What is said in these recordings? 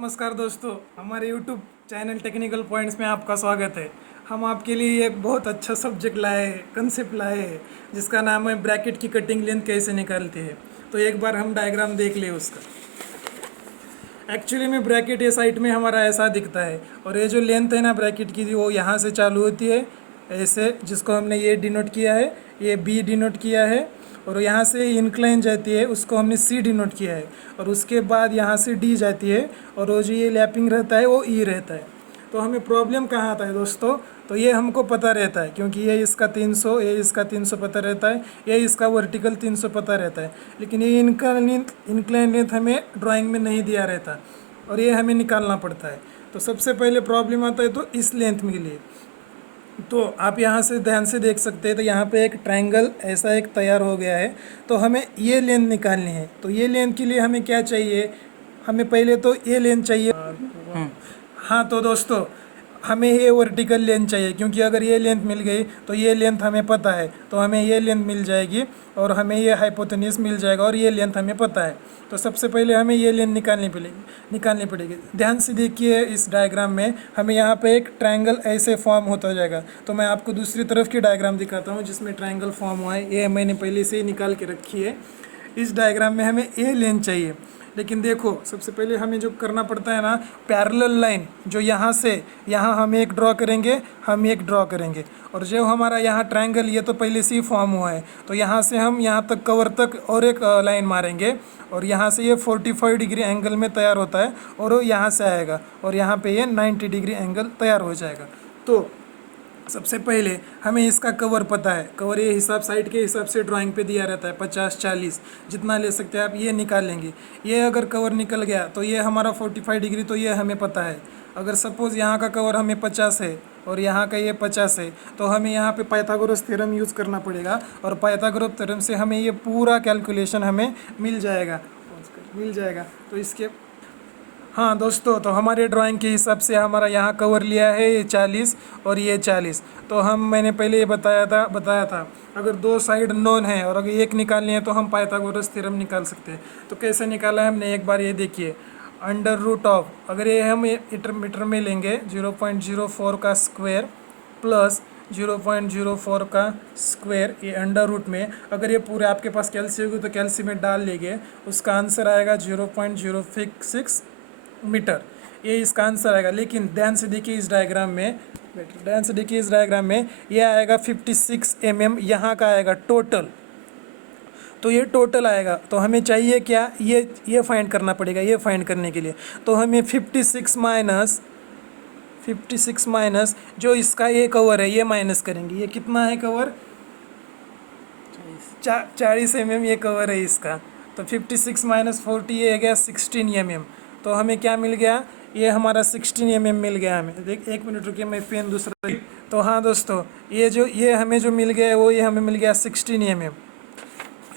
नमस्कार दोस्तों, हमारे YouTube चैनल टेक्निकल पॉइंट्स में आपका स्वागत है। हम आपके लिए एक बहुत अच्छा सब्जेक्ट लाए हैं, कंसेप्ट लाए हैं, जिसका नाम है ब्रैकेट की कटिंग लेंथ कैसे निकालते हैं। तो एक बार हम डायग्राम देख ले उसका। एक्चुअली में ब्रैकेट ये साइड में हमारा ऐसा दिखता है, और ये जो लेंथ है ना ब्रैकेट की, वो यहाँ से चालू होती है ऐसे, जिसको हमने ये डिनोट किया है, ये बी डिनोट किया है, और यहाँ से इंक्लाइन जाती है, उसको हमने सी डिनोट किया है, और उसके बाद यहाँ से डी जाती है, और वो जो ये लैपिंग रहता है वो ई रहता है। तो हमें प्रॉब्लम कहाँ आता है दोस्तों, तो ये हमको पता रहता है, क्योंकि ये इसका 300, ये इसका 300 पता रहता है, ये इसका वर्टिकल 300 पता रहता है, लेकिन ये इंक्लाइन लेंथ हमें ड्राइंग में नहीं दिया रहता, और ये हमें निकालना पड़ता है। तो सबसे पहले प्रॉब्लम आता है तो इस लेंथ के लिए। तो आप यहाँ से ध्यान से देख सकते हैं, तो यहाँ पे एक ट्रायंगल ऐसा एक तैयार हो गया है। तो हमें ये लेंथ निकालनी है। तो ये लेंथ के लिए हमें क्या चाहिए, हमें पहले तो ये लेंथ चाहिए। हाँ तो दोस्तों, हमें ये वर्टिकल लेंथ चाहिए, क्योंकि अगर ये लेंथ मिल गई तो ये लेंथ हमें पता है, तो हमें ये लेंथ मिल जाएगी, और हमें ये हाइपोटेन्यूज मिल जाएगा, और ये लेंथ हमें पता है। तो सबसे पहले हमें ये लेंथ निकालनी पड़ेगी। ध्यान से देखिए इस डायग्राम में, हमें यहाँ पे एक ट्रायंगल ऐसे फॉर्म होता जाएगा। तो मैं आपको दूसरी तरफ की डायग्राम दिखाता हूँ जिसमें ट्रायंगल फॉर्म हुआ है। ये मैंने पहले से ही निकाल के रखी है। इस डायग्राम में हमें ये लेंथ चाहिए, लेकिन देखो सबसे पहले हमें जो करना पड़ता है ना, पैरेलल लाइन जो यहाँ से यहाँ हम एक ड्रॉ करेंगे, हम एक ड्रॉ करेंगे, और जो हमारा यहाँ ट्रायंगल ये तो पहले से ही फॉर्म हुआ है, तो यहाँ से हम यहाँ तक कवर तक और एक लाइन मारेंगे, और यहाँ से ये 45 डिग्री एंगल में तैयार होता है, और वो यहाँ से आएगा, और यहाँ पे ये 90 डिग्री एंगल तैयार हो जाएगा। तो सबसे पहले हमें इसका कवर पता है, कवर ये हिसाब साइड के हिसाब से ड्राइंग पे दिया रहता है, 50-40 जितना ले सकते हैं आप, ये निकालेंगे। ये अगर कवर निकल गया तो ये हमारा 45 डिग्री, तो ये हमें पता है। अगर सपोज़ यहाँ का कवर हमें 50 है और यहाँ का ये 50 है, तो हमें यहाँ पे पाइथागोरस थ्योरम यूज़ करना पड़ेगा, और पाइथागोरस थ्योरम से हमें ये पूरा कैलकुलेशन हमें मिल जाएगा। तो इसके हाँ दोस्तों, तो हमारे ड्राइंग के हिसाब से हमारा यहाँ कवर लिया है ये 40 और ये 40। तो मैंने पहले ये बताया था अगर दो साइड नोन है और अगर एक निकालनी है तो हम पाइथागोरस थ्योरम निकाल सकते हैं। तो कैसे निकाला है हमने, एक बार ये देखिए। अंडर रूट ऑफ, अगर ये हम मीटर में लेंगे 0.04 का स्क्वायर प्लस 0.04 का स्क्वायर, ये अंडर रूट में अगर ये पूरे आपके पास कैल्सी होगी तो कैल्सी में डाल लेंगे, उसका आंसर आएगा 0.066 मीटर। ये इसका आंसर आएगा। लेकिन ध्यान से देखिए इस डायग्राम में, ये आएगा 56 mm, यहाँ का आएगा टोटल। तो ये टोटल आएगा, तो हमें चाहिए क्या, ये फाइंड करना पड़ेगा। ये फाइंड करने के लिए तो हमें 56 माइनस जो इसका ये कवर है ये माइनस करेंगे। ये कितना है कवर, 40 mm ये कवर है इसका। तो 56 माइनस 40 ये गया 16 mm। तो हमें क्या मिल गया, ये हमारा 16 mm मिल गया हमें। देख एक मिनट रुकिए, मैं पेन दूसरा। तो हाँ दोस्तों, ये हमें जो मिल गया है वो ये हमें मिल गया 16 mm।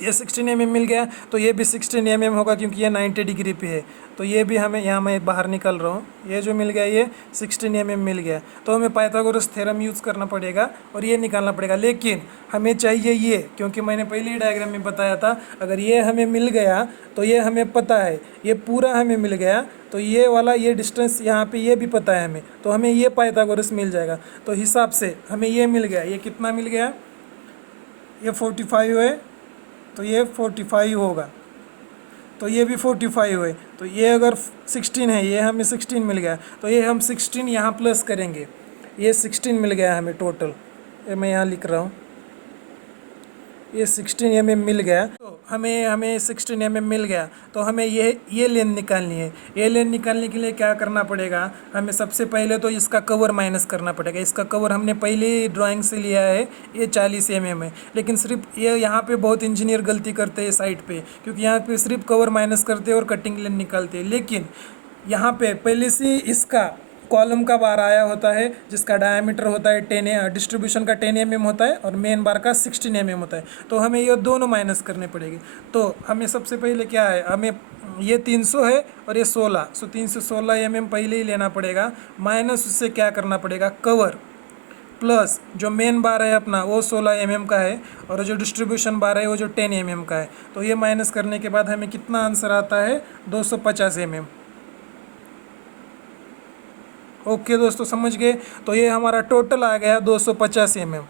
ये 16 mm मिल गया, तो ये भी 16 mm होगा क्योंकि ये 90 डिग्री पे है। तो ये भी हमें, यहाँ मैं बाहर निकल रहा हूँ, ये जो मिल गया ये 16 mm मिल गया। तो हमें पाइथागोरस थ्योरम यूज़ करना पड़ेगा और ये निकालना पड़ेगा। लेकिन हमें चाहिए ये, क्योंकि मैंने पहले ही डायग्राम में बताया था, अगर ये हमें मिल गया तो ये हमें पता है, ये पूरा हमें मिल गया, तो ये वाला ये डिस्टेंस यहाँ पे ये भी पता है हमें, तो हमें ये पाइथागोरस मिल जाएगा। तो हिसाब से हमें ये मिल गया। ये कितना मिल गया, ये 45 है, तो ये 45 होगा, तो ये भी 45 है। तो ये अगर 16 है, ये हमें 16 मिल गया, तो ये हम 16 यहाँ प्लस करेंगे, ये 16 मिल गया हमें टोटल। ये मैं यहाँ लिख रहा हूँ, ये 16 mm मिल गया। तो हमें 16 mm मिल गया, तो हमें ये लेंथ निकालनी है। ये लेंथ निकालने के लिए क्या करना पड़ेगा, हमें सबसे पहले तो इसका कवर माइनस करना पड़ेगा। इसका कवर हमने पहले ही ड्राइंग से लिया है, ये 40 mm है। लेकिन सिर्फ ये यहाँ पे बहुत इंजीनियर गलती करते हैं साइड पे, क्योंकि यहाँ पे सिर्फ कवर माइनस करते हैं और कटिंग लेंथ निकालते हैं। लेकिन यहाँ पे पहले से इसका कॉलम का बार आया होता है, जिसका डायमीटर होता है 10, डिस्ट्रीब्यूशन का 10 mm होता है, और मेन बार का 16 mm होता है। तो हमें ये दोनों माइनस करने पड़ेंगे। तो हमें सबसे पहले क्या है, हमें ये 300 है और ये 16, सो 316 mm पहले ही लेना पड़ेगा, माइनस उससे क्या करना पड़ेगा, कवर, प्लस जो मेन बार है अपना वो 16 mm का है, और जो डिस्ट्रीब्यूशन बार है वो जो 10 mm का है। तो ये माइनस करने के बाद हमें कितना आंसर आता है, 250 mm। ओके दोस्तों, समझ गए। तो ये हमारा टोटल आ गया 250 mm,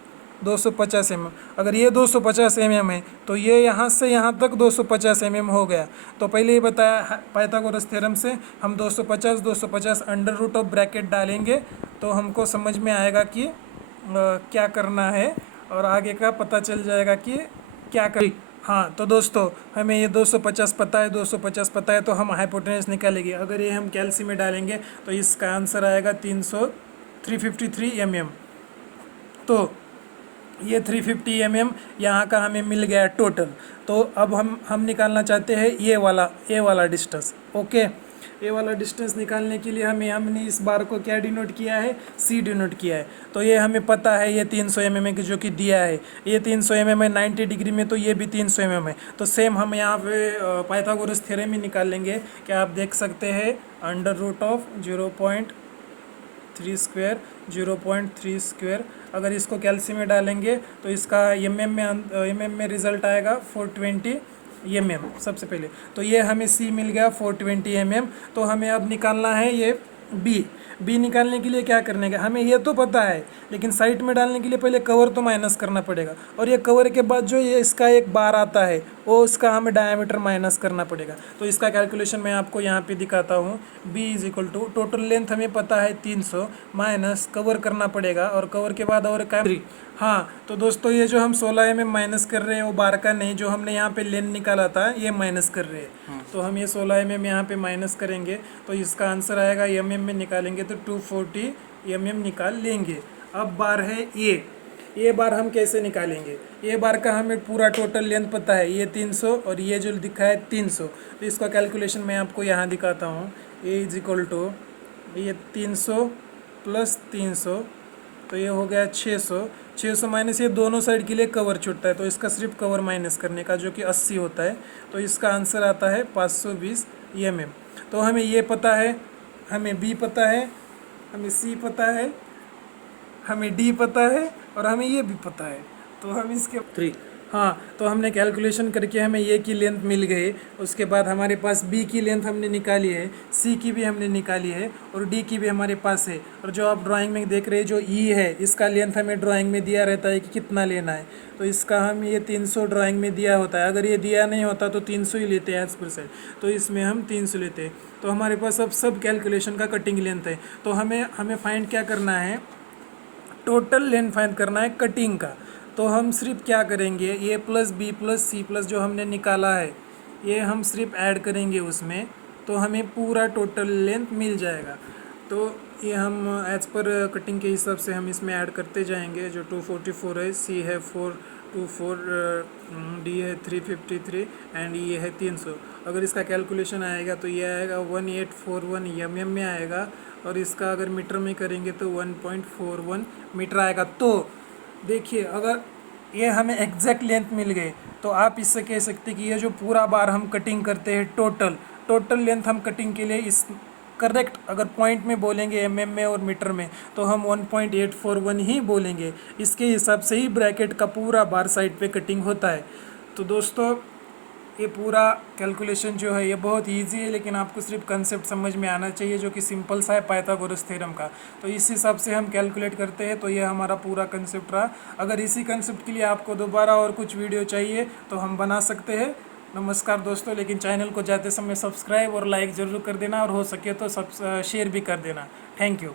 250 mm। अगर ये 250 mm है तो ये यहाँ से यहाँ तक 250 mm हो गया। तो पहले ही बताया पाइथागोरस थ्योरम से हम 250 250 अंडर रूट ऑफ ब्रैकेट डालेंगे तो हमको समझ में आएगा कि क्या करना है, और आगे का पता चल जाएगा कि क्या कर। हाँ तो दोस्तों, हमें ये 250 पता है, 250 पता है, तो हम हाइपोटेनस निकालेंगे। अगर ये हम कैल्सी में डालेंगे तो इसका आंसर आएगा 353 mm। तो ये 350 mm यहाँ का हमें मिल गया टोटल। तो अब हम निकालना चाहते हैं ये वाला डिस्टेंस। ओके, ये वाला डिस्टेंस निकालने के लिए हमने इस बार को क्या डिनोट किया है, सी डिनोट किया है। तो ये हमें पता है ये 300 mm की जो कि दिया है, ये 300 mm है 90 डिग्री में, तो ये भी 300 mm है। तो सेम हम यहाँ पे पाइथागोरस थ्योरम ही निकाल लेंगे। क्या आप देख सकते हैं, अंडर रूट ऑफ 0.3 स्क्वायर, अगर इसको कैल्सी में डालेंगे तो इसका एम में रिजल्ट आएगा 420 mm सबसे पहले। तो ये हमें सी मिल गया 420 mm। तो हमें अब निकालना है ये बी निकालने के लिए क्या करने का, हमें ये तो पता है, लेकिन साइड में डालने के लिए पहले कवर तो माइनस करना पड़ेगा, और ये कवर के बाद जो ये इसका एक बार आता है वो उसका हमें डायमीटर माइनस करना पड़ेगा। तो इसका कैलकुलेशन मैं आपको यहाँ पे दिखाता हूँ। B is equal to total length हमें पता है 300 माइनस कवर करना पड़ेगा, और कवर के बाद और क्या। हाँ तो दोस्तों, ये जो हम 16 mm माइनस कर रहे हैं वो बार का नहीं, जो हमने यहाँ पे लेंथ निकाला था ये माइनस कर रहे हैं। तो हम ये 16 mm यहाँ पे माइनस करेंगे तो इसका आंसर आएगा mm में निकालेंगे तो 240 mm निकाल लेंगे। अब बार है ये बार हम कैसे निकालेंगे, ये बार का हमें पूरा टोटल लेंथ पता है, ये 300 और ये जो दिखा है 300। तो इसका कैलकुलेशन मैं आपको यहाँ दिखाता हूँ। ए इज इक्वल टू ये 300 प्लस 300, तो ये हो गया 600 माइनस ये दोनों साइड के लिए कवर छूटता है, तो इसका सिर्फ कवर माइनस करने का जो कि 80 होता है। तो इसका आंसर आता है 520 mm। तो हमें ये पता है, हमें बी पता है, हमें सी पता है, हमें डी पता है, और हमें ये भी पता है। तो हम इसके 3, हाँ तो हमने कैलकुलेशन करके हमें ये की लेंथ मिल गई। उसके बाद हमारे पास बी की लेंथ हमने निकाली है, सी की भी हमने निकाली है, और डी की भी हमारे पास है। और जो आप ड्राइंग में देख रहे हैं जो ई है, इसका लेंथ हमें ड्राइंग में दिया रहता है कि कितना लेना है। तो इसका हम ये 300 ड्राइंग में दिया होता है, अगर ये दिया नहीं होता तो 300 ही लेते हैं एज पर साइड, तो इसमें हम 300 लेते हैं। तो हमारे पास अब सब कैलकुलेशन का कटिंग लेंथ है। तो हमें फाइंड क्या करना है, टोटल लेंथ फाइंड करना है कटिंग का। तो हम सिर्फ क्या करेंगे, A plus B plus C plus जो हमने निकाला है ये हम सिर्फ ऐड करेंगे उसमें, तो हमें पूरा टोटल लेंथ मिल जाएगा। तो ये हम एज पर कटिंग के हिसाब से हम इसमें ऐड करते जाएंगे। जो 244 है, सी है 424, डी है 353 एंड ये है 300। अगर इसका कैलकुलेशन आएगा तो ये आएगा 1841 mm में आएगा, और इसका अगर मीटर में करेंगे तो 1.41 मीटर आएगा। तो देखिए, अगर ये हमें एग्जैक्ट लेंथ मिल गई तो आप इससे कह सकते हैं कि ये जो पूरा बार हम कटिंग करते हैं टोटल लेंथ हम कटिंग के लिए इस करेक्ट अगर पॉइंट में बोलेंगे एमएम में और मीटर में तो हम 1.841 ही बोलेंगे। इसके हिसाब से ही ब्रैकेट का पूरा बार साइड पे कटिंग होता है। तो दोस्तों, ये पूरा कैलकुलेशन जो है ये बहुत इजी है, लेकिन आपको सिर्फ कंसेप्ट समझ में आना चाहिए जो कि सिंपल सा है पाइथागोरस थ्योरम का। तो इस हिसाब से हम कैलकुलेट करते हैं। तो ये हमारा पूरा कंसेप्ट रहा। अगर इसी कंसेप्ट के लिए आपको दोबारा और कुछ वीडियो चाहिए तो हम बना सकते हैं। नमस्कार दोस्तों, लेकिन चैनल को जाते समय सब्सक्राइब और लाइक ज़रूर कर देना, और हो सके तो सब शेयर भी कर देना। Thank you.